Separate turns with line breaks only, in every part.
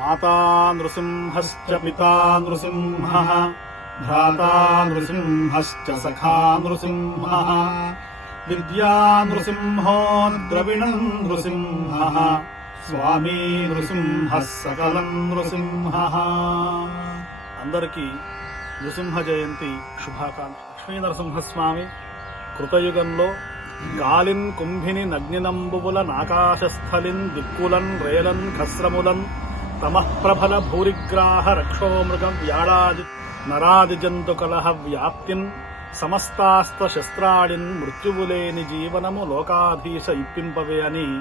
మాతా నృసింహశ్చ పితా నృసింహ భ్రాతా నృసింహశ్చ సఖా నృసింహ విద్యా నృసింహో ద్రవిణం నృసింహ స్వామీ నృసింహ సకలం నృసింహ. అందరికీ నృసింహ జయంతి శుభాకాంక్ష లక్ష్మీ నరసింహస్వామి కృతయుగంలో గాలిన్ కుంభిని నగ్నినంబువుల నాకాశస్థలిన్ దిక్కులన్ రేలన్ ఖస్రములన్ తమఃప్రభల భూరిగ్రాహ రక్షోమృగం వ్యాళాది నరాది వ్యాప్తిన్ సమస్తాస్త శస్త్రాడిన్ మృత్యువులేని జీవనము లోకాధీశ ఇప్పింపవే అని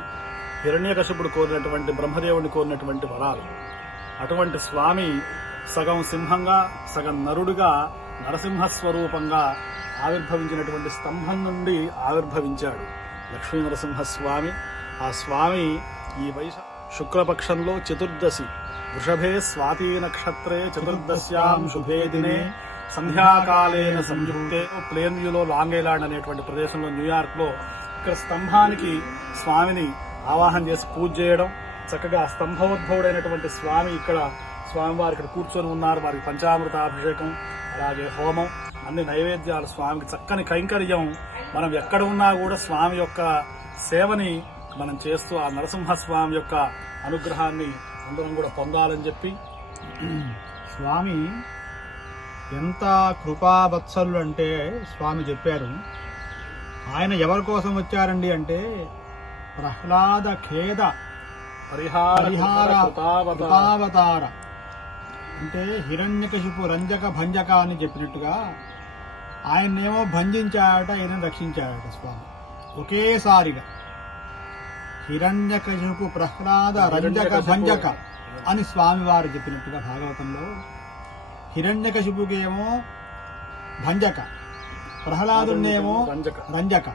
హిరణ్యకశపుడు కోరినటువంటి బ్రహ్మదేవుని కోరినటువంటి వరాలు. అటువంటి స్వామి సగం సింహంగా సగం నరుడుగా నరసింహస్వరూపంగా ఆవిర్భవించినటువంటి స్తంభం నుండి ఆవిర్భవించాడు లక్ష్మీ నరసింహస్వామి. ఆ స్వామి ఈ వైశ శుక్లపక్షంలో చతుర్దశి వృషభే స్వాతి నక్షత్రే చతుర్దశ్యాం శుభే దినే సంధ్యాకాలేన సంయుక్తే ప్లేన్యూలో లాంగ్ ఐలాండ్ అనేటువంటి ప్రదేశంలో న్యూయార్క్లో ఇక్కడ స్తంభానికి స్వామిని ఆవాహన చేసి పూజ చేయడం చక్కగా స్తంభోద్భవుడైనటువంటి స్వామి ఇక్కడ స్వామివారు ఇక్కడ కూర్చొని ఉన్నారు. వారికి పంచామృతాభిషేకం అలాగే హోమం అన్ని నైవేద్యాలు స్వామికి చక్కని కైంకర్యం. మనం ఎక్కడ ఉన్నా కూడా స్వామి యొక్క సేవని మనం చేస్తూ ఆ నరసింహ స్వామి యొక్క అనుగ్రహాన్ని అందరం కూడా పొందాలని చెప్పి.
స్వామి ఎంత కృపావత్సలు అంటే స్వామి చెప్పారు. ఆయన ఎవరి కోసం వచ్చారండి అంటే ప్రహ్లాద ఖేద
పరిహార
పరిహార
కృతావతార.
కృతావతార. అంటే హిరణ్యకశిపు రంజక భంజక అని చెప్పినట్టుగా ఆయన్నేమో భంజించాడట ఈయన రక్షించాడట స్వామి. ఒకేసారిగా. హిరణ్యకశిపు ప్రహ్లాద రంజక భంజక అని స్వామి వారు చెప్పినట్టుగా భాగవతంలో హిరణ్యకశిపుకి ఏమో భంజక ప్రహ్లాదునేమో
రంజక.
రంజక.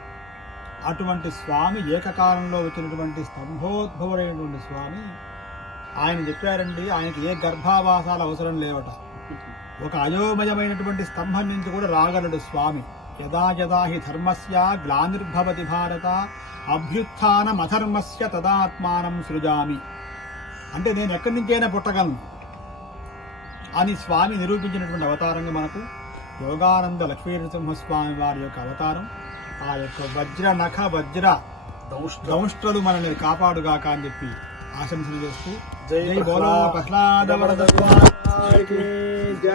అటువంటి స్వామి ఏకకాలంలో వచ్చినటువంటి స్తంభోద్భవుడైనటువంటి స్వామి ఆయన చెప్పారండి ఆయనకి ఏ గర్భావాసాలు అవసరం లేవట. ఒక అయోమయమైనటువంటి స్తంభం నుంచి కూడా రాగలడు స్వామి. యదా యదా హి ధర్మస్య గ్లానిర్భవతి భారత అభ్యుత్నమధర్మస్య తదాత్మానం సృజామి. అంటే నేను ఎక్కడి నుంచైనా పుట్టగలను. అని స్వామి నిరూపించినటువంటి అవతారంగా మనకు యోగానంద లక్ష్మీ నరసింహస్వామి వారి యొక్క అవతారం ఆ యొక్క వజ్ర నఖ వజ్ర
దౌష్ట్ర.
దంష్ట్రలు మనల్ని కాపాడుగాక అని చెప్పి ఆశంసలు చేస్తూ
జై
బోలో
ప్రహ్లాద
జై.